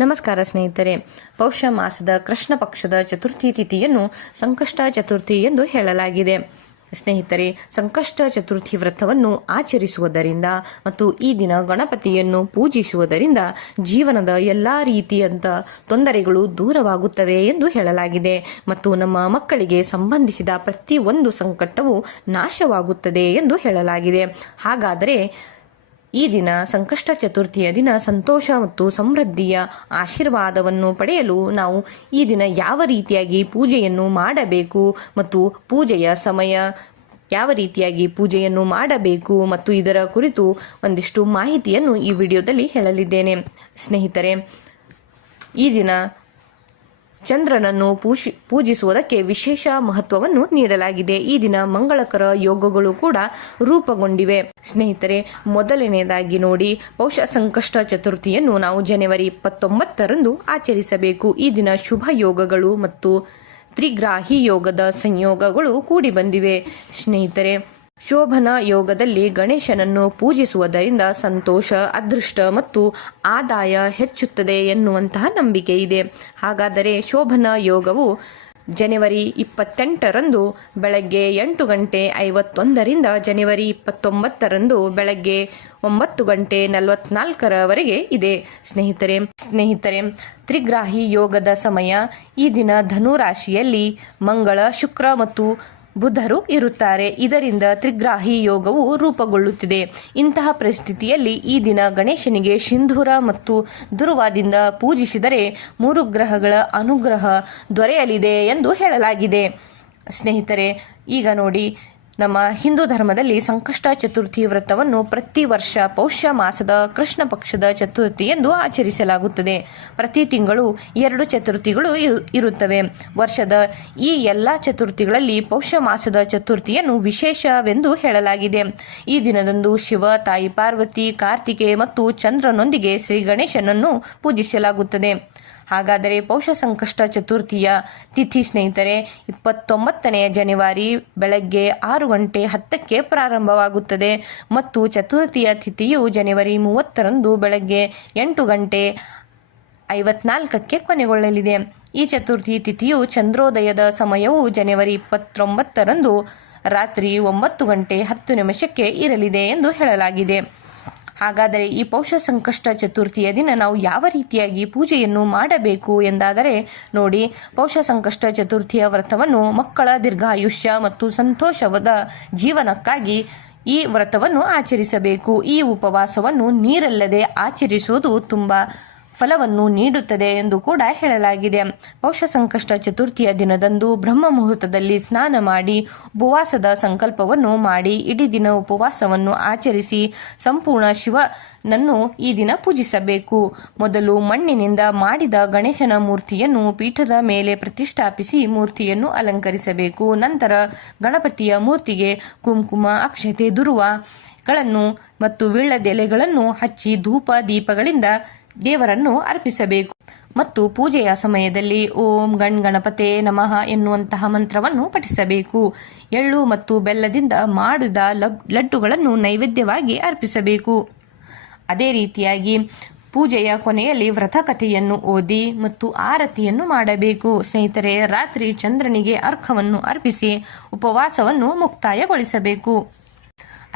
ನಮಸ್ಕಾರ ಸ್ನೇಹಿತರೆ. ಪೌಷ ಮಾಸದ ಕೃಷ್ಣ ಪಕ್ಷದ ಚತುರ್ಥಿ ತಿಥಿಯನ್ನು ಸಂಕಷ್ಟ ಚತುರ್ಥಿ ಎಂದು ಹೇಳಲಾಗಿದೆ. ಸ್ನೇಹಿತರೆ, ಸಂಕಷ್ಟ ಚತುರ್ಥಿ ವ್ರತವನ್ನು ಆಚರಿಸುವುದರಿಂದ ಮತ್ತು ಈ ದಿನ ಗಣಪತಿಯನ್ನು ಪೂಜಿಸುವುದರಿಂದ ಜೀವನದ ಎಲ್ಲಾ ರೀತಿಯಂತ ತೊಂದರೆಗಳು ದೂರವಾಗುತ್ತವೆ ಎಂದು ಹೇಳಲಾಗಿದೆ ಮತ್ತು ನಮ್ಮ ಮಕ್ಕಳಿಗೆ ಸಂಬಂಧಿಸಿದ ಪ್ರತಿಯೊಂದು ಸಂಕಟವೂ ನಾಶವಾಗುತ್ತದೆ ಎಂದು ಹೇಳಲಾಗಿದೆ. ಹಾಗಾದರೆ ಈ ದಿನ ಸಂಕಷ್ಟ ಚತುರ್ಥಿಯ ದಿನ ಸಂತೋಷ ಮತ್ತು ಸಮೃದ್ಧಿಯ ಆಶೀರ್ವಾದವನ್ನು ಪಡೆಯಲು ನಾವು ಈ ದಿನ ಯಾವ ರೀತಿಯಾಗಿ ಪೂಜೆಯನ್ನು ಮಾಡಬೇಕು ಮತ್ತು ಪೂಜೆಯ ಸಮಯ ಯಾವ ರೀತಿಯಾಗಿ ಪೂಜೆಯನ್ನು ಮಾಡಬೇಕು ಮತ್ತು ಇದರ ಕುರಿತು ಒಂದಿಷ್ಟು ಮಾಹಿತಿಯನ್ನು ಈ ವಿಡಿಯೋದಲ್ಲಿ ಹೇಳಲಿದ್ದೇನೆ. ಸ್ನೇಹಿತರೆ, ಈ ದಿನ ಚಂದ್ರನನ್ನು ಪೂಜಿಸುವುದಕ್ಕೆ ವಿಶೇಷ ಮಹತ್ವವನ್ನು ನೀಡಲಾಗಿದೆ. ಈ ದಿನ ಮಂಗಳಕರ ಯೋಗಗಳು ಕೂಡ ರೂಪುಗೊಂಡಿವೆ. ಸ್ನೇಹಿತರೆ, ಮೊದಲನೆಯದಾಗಿ ನೋಡಿ, ಪೌಷ ಸಂಕಷ್ಟ ಚತುರ್ಥಿಯನ್ನು ನಾವು ಜನವರಿ 29ರಂದು ಆಚರಿಸಬೇಕು. ಈ ದಿನ ಶುಭ ಯೋಗಗಳು ಮತ್ತು ತ್ರಿಗ್ರಾಹಿ ಯೋಗದ ಸಂಯೋಗಗಳು ಕೂಡಿ ಬಂದಿವೆ. ಸ್ನೇಹಿತರೆ, ಶೋಭನ ಯೋಗದಲ್ಲಿ ಗಣೇಶನನ್ನು ಪೂಜಿಸುವುದರಿಂದ ಸಂತೋಷ, ಅದೃಷ್ಟ ಮತ್ತು ಆದಾಯ ಹೆಚ್ಚುತ್ತದೆ ಎನ್ನುವಂತಹ ನಂಬಿಕೆ ಇದೆ. ಹಾಗಾದರೆ ಶೋಭನ ಯೋಗವು ಜನವರಿ 28ರಂದು ಬೆಳಗ್ಗೆ 8:51ರಿಂದ ಜನವರಿ 29ರಂದು ಬೆಳಗ್ಗೆ 9:44 ಇದೆ. ಸ್ನೇಹಿತರೆ, ತ್ರಿಗ್ರಾಹಿ ಯೋಗದ ಸಮಯ ಈ ದಿನ ಧನು ರಾಶಿಯಲ್ಲಿ ಮಂಗಳ, ಶುಕ್ರ ಮತ್ತು ಬುಧರು ಇರುತ್ತಾರೆ. ಇದರಿಂದ ತ್ರಿಗ್ರಾಹಿ ಯೋಗವು ರೂಪುಗೊಳ್ಳುತ್ತಿದೆ. ಇಂತಹ ಪರಿಸ್ಥಿತಿಯಲ್ಲಿ ಈ ದಿನ ಗಣೇಶನಿಗೆ ಸಿಂಧೂರ ಮತ್ತು ದುರ್ವಾದಿಂದ ಪೂಜಿಸಿದರೆ 3 ಗ್ರಹಗಳ ಅನುಗ್ರಹ ದೊರೆಯಲಿದೆ ಎಂದು ಹೇಳಲಾಗಿದೆ. ಸ್ನೇಹಿತರೆ, ಈಗ ನೋಡಿ, ನಮ್ಮ ಹಿಂದೂ ಧರ್ಮದಲ್ಲಿ ಸಂಕಷ್ಟ ಚತುರ್ಥಿ ವ್ರತವನ್ನು ಪ್ರತಿ ವರ್ಷ ಪೌಷ ಮಾಸದ ಕೃಷ್ಣ ಪಕ್ಷದ ಚತುರ್ಥಿ ಎಂದು ಆಚರಿಸಲಾಗುತ್ತದೆ. ಪ್ರತಿ ತಿಂಗಳು 2 ಚತುರ್ಥಿಗಳು ಇರುತ್ತವೆ. ವರ್ಷದ ಈ ಎಲ್ಲ ಚತುರ್ಥಿಗಳಲ್ಲಿ ಪೌಷ ಮಾಸದ ಚತುರ್ಥಿಯನ್ನು ವಿಶೇಷವೆಂದು ಹೇಳಲಾಗಿದೆ. ಈ ದಿನದಂದು ಶಿವ, ತಾಯಿ ಪಾರ್ವತಿ, ಕಾರ್ತಿಕೆ ಮತ್ತು ಚಂದ್ರನೊಂದಿಗೆ ಶ್ರೀ ಗಣೇಶನನ್ನು ಪೂಜಿಸಲಾಗುತ್ತದೆ. ಹಾಗಾದರೆ ಪೌಷ ಸಂಕಷ್ಟ ಚತುರ್ಥಿಯ ತಿಥಿ ಸ್ನೇಹಿತರೆ 29ನೇ ಜನವರಿ ಬೆಳಗ್ಗೆ 6:10 ಪ್ರಾರಂಭವಾಗುತ್ತದೆ ಮತ್ತು ಚತುರ್ಥಿಯ ತಿಥಿಯು ಜನವರಿ 30ರಂದು ಬೆಳಗ್ಗೆ 8:54 ಕೊನೆಗೊಳ್ಳಲಿದೆ. ಈ ಚತುರ್ಥಿ ತಿಥಿಯು ಚಂದ್ರೋದಯದ ಸಮಯವು ಜನವರಿ 29ರಂದು ರಾತ್ರಿ 9:10 ಇರಲಿದೆ ಎಂದು ಹೇಳಲಾಗಿದೆ. ಹಾಗಾದರೆ ಈ ಪೌಷ ಸಂಕಷ್ಟ ಚತುರ್ಥಿಯ ದಿನ ನಾವು ಯಾವ ರೀತಿಯಾಗಿ ಪೂಜೆಯನ್ನು ಮಾಡಬೇಕು ಎಂದಾದರೆ ನೋಡಿ, ಪೌಷ ಸಂಕಷ್ಟ ಚತುರ್ಥಿಯ ವ್ರತವನ್ನು ಮಕ್ಕಳ ದೀರ್ಘಾಯುಷ್ಯ ಮತ್ತು ಸಂತೋಷವಾದ ಜೀವನಕ್ಕಾಗಿ ಈ ವ್ರತವನ್ನು ಆಚರಿಸಬೇಕು. ಈ ಉಪವಾಸವನ್ನು ನೀರಲ್ಲದೆ ಆಚರಿಸುವುದು ತುಂಬಾ ಫಲವನ್ನು ನೀಡುತ್ತದೆ ಎಂದು ಕೂಡ ಹೇಳಲಾಗಿದೆ. ಪೌಷ ಸಂಕಷ್ಟ ಚತುರ್ಥಿಯ ದಿನದಂದು ಬ್ರಹ್ಮ ಮುಹೂರ್ತದಲ್ಲಿ ಸ್ನಾನ ಮಾಡಿ ಉಪವಾಸದ ಸಂಕಲ್ಪವನ್ನು ಮಾಡಿ ಇಡೀ ದಿನ ಉಪವಾಸವನ್ನು ಆಚರಿಸಿ ಸಂಪೂರ್ಣ ಶಿವನನ್ನು ಈ ದಿನ ಪೂಜಿಸಬೇಕು. ಮೊದಲು ಮಣ್ಣಿನಿಂದ ಮಾಡಿದ ಗಣೇಶನ ಮೂರ್ತಿಯನ್ನು ಪೀಠದ ಮೇಲೆ ಪ್ರತಿಷ್ಠಾಪಿಸಿ ಮೂರ್ತಿಯನ್ನು ಅಲಂಕರಿಸಬೇಕು. ನಂತರ ಗಣಪತಿಯ ಮೂರ್ತಿಗೆ ಕುಂಕುಮ, ಅಕ್ಷತೆ, ದುರ್ವಗಳನ್ನು ಮತ್ತು ವೀಳ್ಯದೆಲೆಗಳನ್ನು ಹಚ್ಚಿ ಧೂಪ ದೀಪಗಳಿಂದ ದೇವರನ್ನು ಅರ್ಪಿಸಬೇಕು ಮತ್ತು ಪೂಜೆಯ ಸಮಯದಲ್ಲಿ ಓಂ ಗಣ್ ಗಣಪತೆ ನಮಃ ಎನ್ನುವಂತಹ ಮಂತ್ರವನ್ನು ಪಠಿಸಬೇಕು. ಎಳ್ಳು ಮತ್ತು ಬೆಲ್ಲದಿಂದ ಮಾಡಿದ ಲಡ್ಡುಗಳನ್ನು ನೈವೇದ್ಯವಾಗಿ ಅರ್ಪಿಸಬೇಕು. ಅದೇ ರೀತಿಯಾಗಿ ಪೂಜೆಯ ಕೊನೆಯಲ್ಲಿ ವ್ರತಕಥೆಯನ್ನು ಓದಿ ಮತ್ತು ಆರತಿಯನ್ನು ಮಾಡಬೇಕು. ಸ್ನೇಹಿತರೆ, ರಾತ್ರಿ ಚಂದ್ರನಿಗೆ ಅರ್ಘ್ಯವನ್ನು ಅರ್ಪಿಸಿ ಉಪವಾಸವನ್ನು ಮುಕ್ತಾಯಗೊಳಿಸಬೇಕು.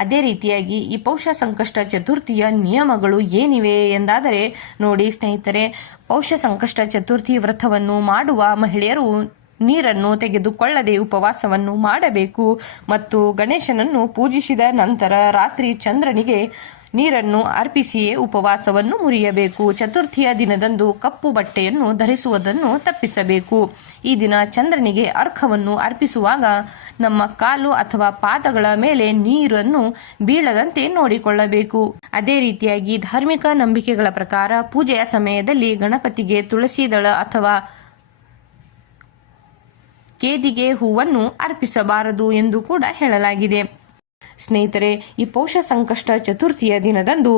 ಅದೇ ರೀತಿಯಾಗಿ ಈ ಪೌಷ ಸಂಕಷ್ಟ ಚತುರ್ಥಿಯ ನಿಯಮಗಳು ಏನಿವೆ ಎಂದಾದರೆ ನೋಡಿ ಸ್ನೇಹಿತರೆ, ಪೌಷ ಸಂಕಷ್ಟ ಚತುರ್ಥಿ ವ್ರತವನ್ನು ಮಾಡುವ ಮಹಿಳೆಯರು ನೀರನ್ನು ತೆಗೆದುಕೊಳ್ಳದೆ ಉಪವಾಸವನ್ನು ಮಾಡಬೇಕು ಮತ್ತು ಗಣೇಶನನ್ನು ಪೂಜಿಸಿದ ನಂತರ ರಾತ್ರಿ ಚಂದ್ರನಿಗೆ ನೀರನ್ನು ಅರ್ಪಿಸಿಯೇ ಉಪವಾಸವನ್ನು ಮುರಿಯಬೇಕು. ಚತುರ್ಥಿಯ ದಿನದಂದು ಕಪ್ಪು ಬಟ್ಟೆಯನ್ನು ಧರಿಸುವುದನ್ನು ತಪ್ಪಿಸಬೇಕು. ಈ ದಿನ ಚಂದ್ರನಿಗೆ ಅರ್ಘ್ಯವನ್ನು ಅರ್ಪಿಸುವಾಗ ನಮ್ಮ ಕಾಲು ಅಥವಾ ಪಾದಗಳ ಮೇಲೆ ನೀರನ್ನು ಬೀಳದಂತೆ ನೋಡಿಕೊಳ್ಳಬೇಕು. ಅದೇ ರೀತಿಯಾಗಿ ಧಾರ್ಮಿಕ ನಂಬಿಕೆಗಳ ಪ್ರಕಾರ ಪೂಜೆಯ ಸಮಯದಲ್ಲಿ ಗಣಪತಿಗೆ ತುಳಸಿ ದಳ ಅಥವಾ ಕೇದಿಗೆ ಹೂವನ್ನು ಅರ್ಪಿಸಬಾರದು ಎಂದು ಕೂಡ ಹೇಳಲಾಗಿದೆ. ಸ್ನೇಹಿತರೆ, ಈ ಪೌಷ ಸಂಕಷ್ಟ ಚತುರ್ಥಿಯ ದಿನದಂದು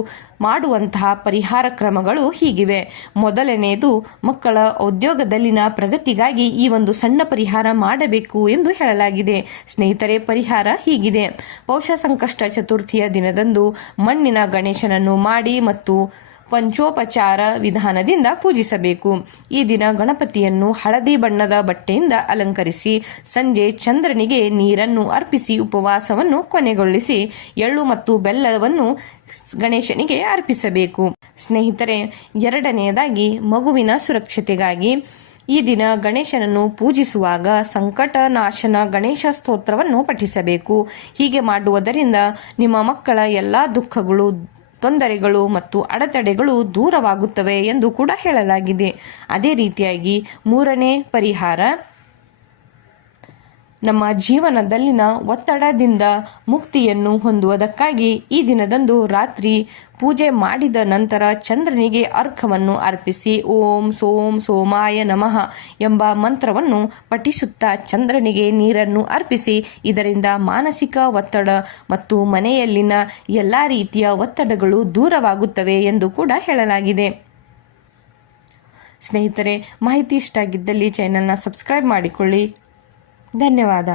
ಮಾಡುವಂತಹ ಪರಿಹಾರ ಕ್ರಮಗಳು ಹೀಗಿವೆ. ಮೊದಲನೆಯದು, ಮಕ್ಕಳ ಉದ್ಯೋಗದಲ್ಲಿನ ಪ್ರಗತಿಗಾಗಿ ಈ ಒಂದು ಸಣ್ಣ ಪರಿಹಾರ ಮಾಡಬೇಕು ಎಂದು ಹೇಳಲಾಗಿದೆ. ಸ್ನೇಹಿತರೆ, ಪರಿಹಾರ ಹೀಗಿದೆ. ಪೌಷ ಸಂಕಷ್ಟ ಚತುರ್ಥಿಯ ದಿನದಂದು ಮಣ್ಣಿನ ಗಣೇಶನನ್ನು ಮಾಡಿ ಮತ್ತು ಪಂಚೋಪಚಾರ ವಿಧಾನದಿಂದ ಪೂಜಿಸಬೇಕು. ಈ ದಿನ ಗಣಪತಿಯನ್ನು ಹಳದಿ ಬಣ್ಣದ ಬಟ್ಟೆಯಿಂದ ಅಲಂಕರಿಸಿ ಸಂಜೆ ಚಂದ್ರನಿಗೆ ನೀರನ್ನು ಅರ್ಪಿಸಿ ಉಪವಾಸವನ್ನು ಕೊನೆಗೊಳಿಸಿ ಎಳ್ಳು ಮತ್ತು ಬೆಲ್ಲವನ್ನು ಗಣೇಶನಿಗೆ ಅರ್ಪಿಸಬೇಕು. ಸ್ನೇಹಿತರೆ, ಎರಡನೆಯದಾಗಿ ಮಗುವಿನ ಸುರಕ್ಷತೆಗಾಗಿ ಈ ದಿನ ಗಣೇಶನನ್ನು ಪೂಜಿಸುವಾಗ ಸಂಕಟ ನಾಶನ ಗಣೇಶ ಸ್ತೋತ್ರವನ್ನು ಪಠಿಸಬೇಕು. ಹೀಗೆ ಮಾಡುವುದರಿಂದ ನಿಮ್ಮ ಮಕ್ಕಳ ಎಲ್ಲ ದುಃಖಗಳು, ತೊಂದರೆಗಳು ಮತ್ತು ಅಡೆತಡೆಗಳು ದೂರವಾಗುತ್ತವೆ ಎಂದು ಕೂಡ ಹೇಳಲಾಗಿದೆ. ಅದೇ ರೀತಿಯಾಗಿ ಮೂರನೇ ಪರಿಹಾರ, ನಮ್ಮ ಜೀವನದಲ್ಲಿನ ಒತ್ತಡದಿಂದ ಮುಕ್ತಿಯನ್ನು ಹೊಂದುವುದಕ್ಕಾಗಿ ಈ ದಿನದಂದು ರಾತ್ರಿ ಪೂಜೆ ಮಾಡಿದ ನಂತರ ಚಂದ್ರನಿಗೆ ಅರ್ಘ್ಯವನ್ನು ಅರ್ಪಿಸಿ ಓಂ ಸೋಂ ಸೋಮಾಯ ನಮಃ ಎಂಬ ಮಂತ್ರವನ್ನು ಪಠಿಸುತ್ತಾ ಚಂದ್ರನಿಗೆ ನೀರನ್ನು ಅರ್ಪಿಸಿ ಇದರಿಂದ ಮಾನಸಿಕ ಒತ್ತಡ ಮತ್ತು ಮನೆಯಲ್ಲಿನ ಎಲ್ಲ ರೀತಿಯ ಒತ್ತಡಗಳು ದೂರವಾಗುತ್ತವೆ ಎಂದು ಕೂಡ ಹೇಳಲಾಗಿದೆ. ಸ್ನೇಹಿತರೆ, ಮಾಹಿತಿ ಇಷ್ಟ ಆಗಿದ್ದಲ್ಲಿ ಚಾನೆಲ್ನ ಸಬ್ಸ್ಕ್ರೈಬ್ ಮಾಡಿಕೊಳ್ಳಿ. ಧನ್ಯವಾದ.